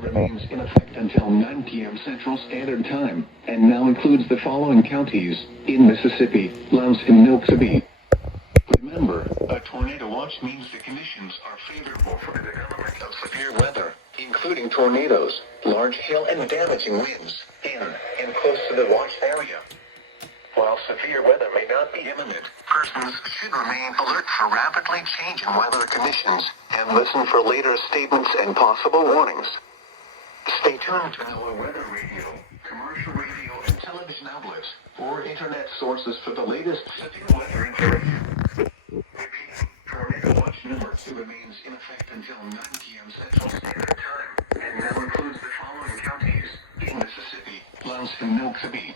2 remains in effect until 9 p.m. Central Standard Time, and now includes the following counties in Mississippi: Lowndes and Noxubee. Remember, a tornado watch means the conditions are favorable for the development of severe weather, including tornadoes, large hail and damaging winds, in and close to the watch area. While severe weather may not be imminent, persons should remain alert for rapidly changing weather conditions and listen for later statements and possible warnings. Stay tuned to our weather radio, commercial radio and television outlets, or internet sources for the latest severe weather information. Repeating, Tornado Watch number 2 remains in effect until 9 p.m. Central Standard Time, and now includes the following counties in Mississippi: Lowndes and Noxubee.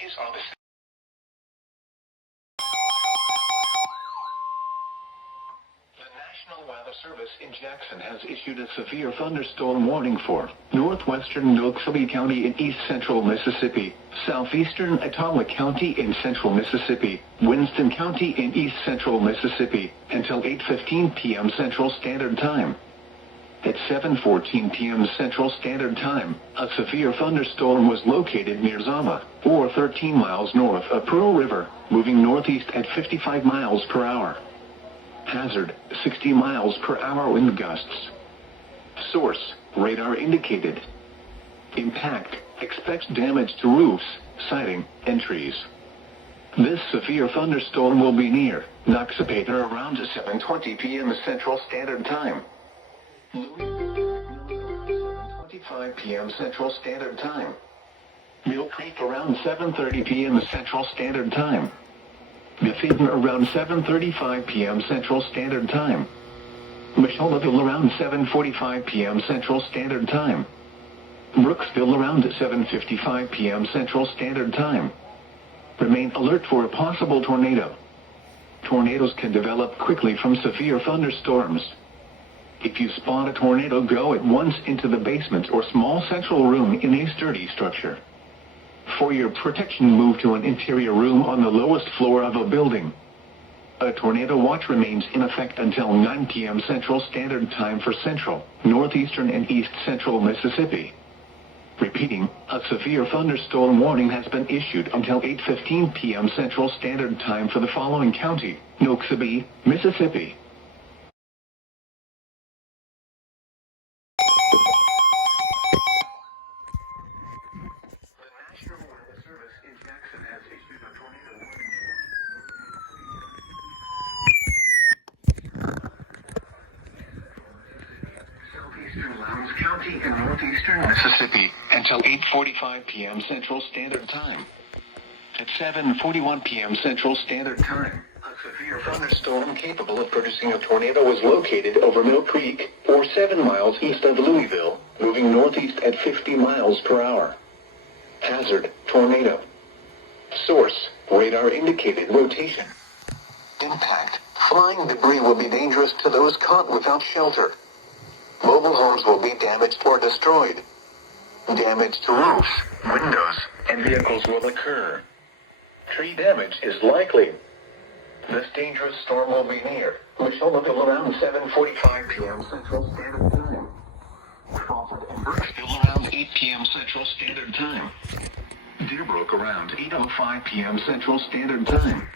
These are the National Weather Service in Jackson has issued a severe thunderstorm warning for northwestern Noxubee County in east central Mississippi, southeastern Etowah County in central Mississippi, Winston County in east central Mississippi, until 8:15 p.m. Central Standard Time. At 7:14 p.m. Central Standard Time, a severe thunderstorm was located near Zama, or 13 miles north of Pearl River, moving northeast at 55 miles per hour. Hazard, 60 miles per hour wind gusts. Source, radar indicated. Impact, expects damage to roofs, siding, and trees. This severe thunderstorm will be near Noxubee around 7:20 p.m. Central Standard Time. 7:25 p.m. Central Standard Time. Mill Creek around 7:30 p.m. Central Standard Time. Methven around 7:35 p.m. Central Standard Time. Michellaville around 7:45 p.m. Central Standard Time. Brooksville around 7:55 p.m. Central Standard Time. Remain alert for a possible tornado. Tornadoes can develop quickly from severe thunderstorms. If you spot a tornado, go at once into the basement or small central room in a sturdy structure. For your protection, move to an interior room on the lowest floor of a building. A tornado watch remains in effect until 9 p.m. Central Standard Time for central, northeastern, and east central Mississippi. Repeating, a severe thunderstorm warning has been issued until 8:15 p.m. Central Standard Time for the following county: Noxubee, Mississippi. Lowndes County in northeastern Mississippi until 8:45 p.m. Central Standard Time. At 7:41 p.m. Central Standard Time, a severe thunderstorm capable of producing a tornado was located over Mill Creek, or 7 miles east of Louisville, moving northeast at 50 miles per hour. Hazard, tornado. Source, radar indicated rotation. Impact, flying debris will be dangerous to those caught without shelter. Mobile homes will be damaged or destroyed. Damage to roofs, windows, and vehicles will occur. Tree damage is likely. This dangerous storm will be near Michellaville around 7:45 p.m. Central Standard Time. Crawford and Birchville around 8 p.m. Central Standard Time. Deerbrook around 8:05 p.m. Central Standard Time.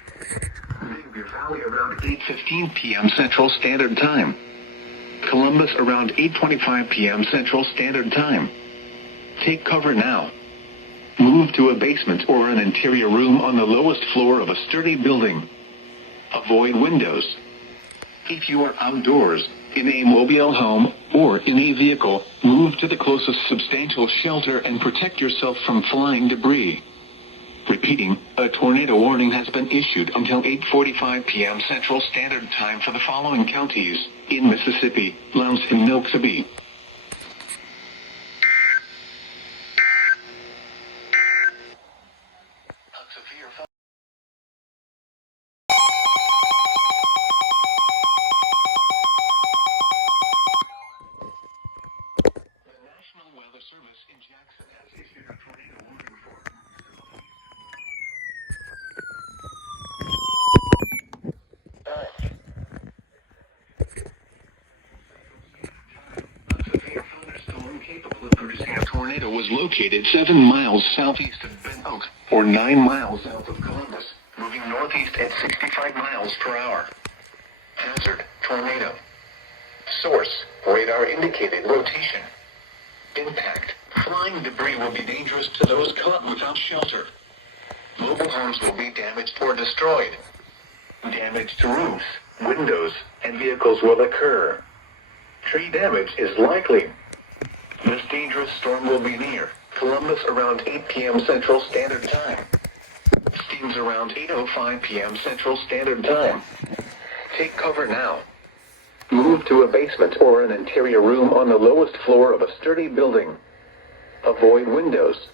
Big Bear Valley around 8:15 p.m. Central Standard Time. Columbus around 8:25 p.m. Central Standard Time. Take cover now. Move to a basement or an interior room on the lowest floor of a sturdy building. Avoid windows. If you are outdoors, in a mobile home, or in a vehicle, move to the closest substantial shelter and protect yourself from flying debris. Repeating, a tornado warning has been issued until 8:45 p.m. Central Standard Time for the following counties in Mississippi: Lowndes and Noxubee. The National Weather Service in Jackson has issued a tornado warning for All right. located 7 miles southeast of Ben Oaks, or 9 miles south of Columbus, moving northeast at 65 miles per hour. Hazard, tornado. Source, radar indicated rotation. Impact, flying debris will be dangerous to those caught without shelter. Mobile homes will be damaged or destroyed. Damage to roofs, windows, and vehicles will occur. Tree damage is likely. This dangerous storm will be near Columbus around 8 p.m. Central Standard Time. Steams around 8:05 p.m. Central Standard Time. Take cover now. Move to a basement or an interior room on the lowest floor of a sturdy building. Avoid windows.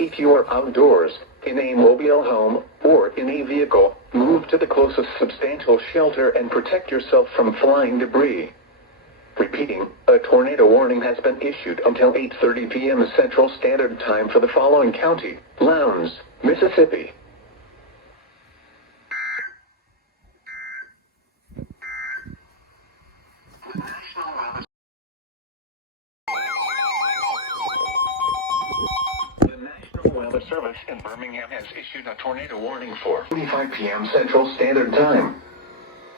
If you are outdoors, in a mobile home, or in a vehicle, move to the closest substantial shelter and protect yourself from flying debris. Repeating, a tornado warning has been issued until 8:30 p.m. Central Standard Time for the following county: Lowndes, Mississippi. The National Weather Service in Birmingham has issued a tornado warning for 45 p.m. Central Standard Time.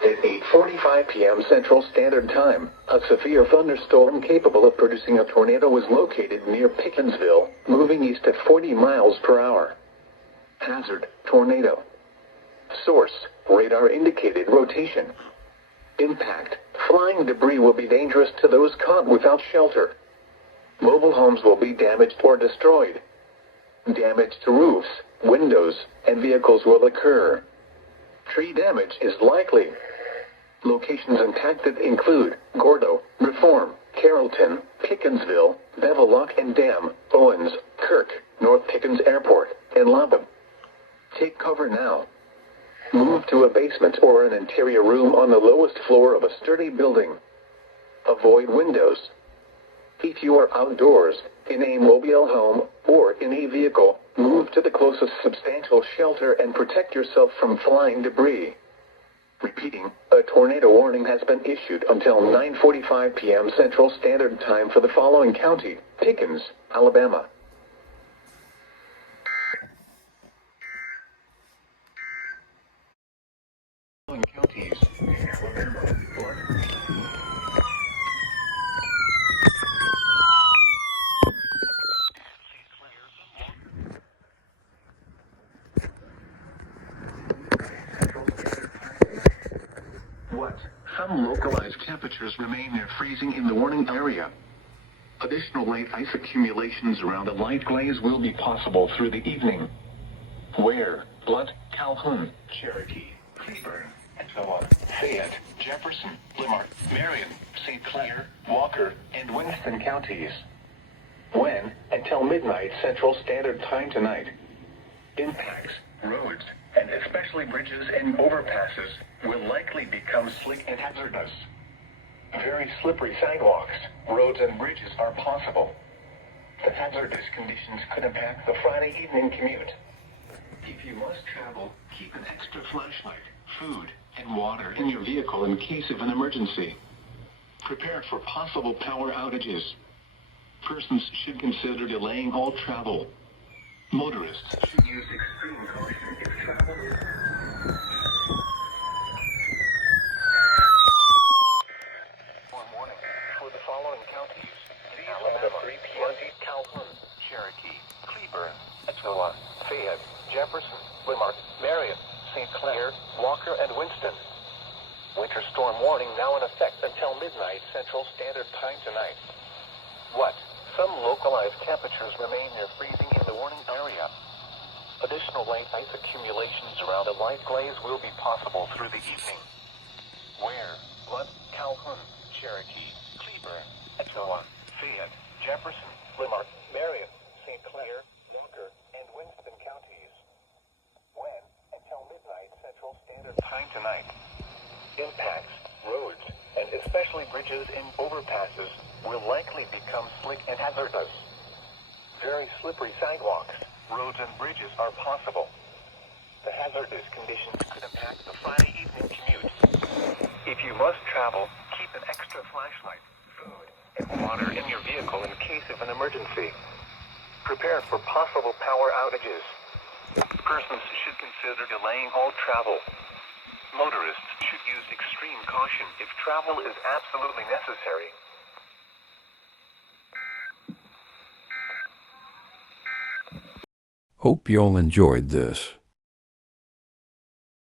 At 8:45 p.m. Central Standard Time, a severe thunderstorm capable of producing a tornado was located near Pickensville, moving east at 40 miles per hour. Hazard, tornado. Source, radar indicated rotation. Impact, flying debris will be dangerous to those caught without shelter. Mobile homes will be damaged or destroyed. Damage to roofs, windows, and vehicles will occur. Tree damage is likely. Locations impacted include Gordo, Reform, Carrollton, Pickensville, Bevellock and Dam, Owens, Kirk, North Pickens Airport, and Lobham. Take cover now. Move to a basement or an interior room on the lowest floor of a sturdy building. Avoid windows. If you are outdoors, in a mobile home, or in a vehicle, move to the closest substantial shelter and protect yourself from flying debris. Repeating, a tornado warning has been issued until 9:45 p.m. Central Standard Time for the following county: Pickens, Alabama. Counties, Alabama, What? Some localized temperatures remain near freezing in the warning area. Additional light ice accumulations around a light glaze will be possible through the evening. Where? Blunt, Calhoun, Cherokee, Cleburne, Etowah, Fayette, Jefferson, Lamar, Marion, St. Clair, Walker, and Winston counties. When? Until midnight Central Standard Time tonight. Impacts, roads, and especially bridges and overpasses, will likely become slick and hazardous. Very slippery sidewalks, roads, and bridges are possible. The hazardous conditions could impact the Friday evening commute. If you must travel, keep an extra flashlight, food, and water in your vehicle in case of an emergency. Prepare for possible power outages. Persons should consider delaying all travel. Motorists should use extreme caution if traveling. One warning for the following counties: Alabama, Blunt, Calhoun, Cherokee, Cleburne, Etowah, Fayette, Jefferson, Lamar, Marion, St. Clair, Walker, and Winston. Winter storm warning now in effect until midnight Central Standard Time tonight. What? Some localized temperatures remain near freezing in the warning area. Additional light ice accumulations around a light glaze will be possible through the evening. Where? Blunt, Calhoun, Cherokee, Cleburne, Etowah, Fayette, Jefferson, Lamar, Marion, St. Clair, Walker, and Winston counties. When? Until midnight Central Standard Time tonight. Impacts, roads, and especially bridges and overpasses will likely become slick and hazardous. Very slippery sidewalks, roads, and bridges are possible. The hazardous conditions could impact the Friday evening commute. If you must travel, keep an extra flashlight, food, and water in your vehicle in case of an emergency. Prepare for possible power outages. Persons should consider delaying all travel. Motorists should use extreme caution if travel is absolutely necessary. Hope you all enjoyed this.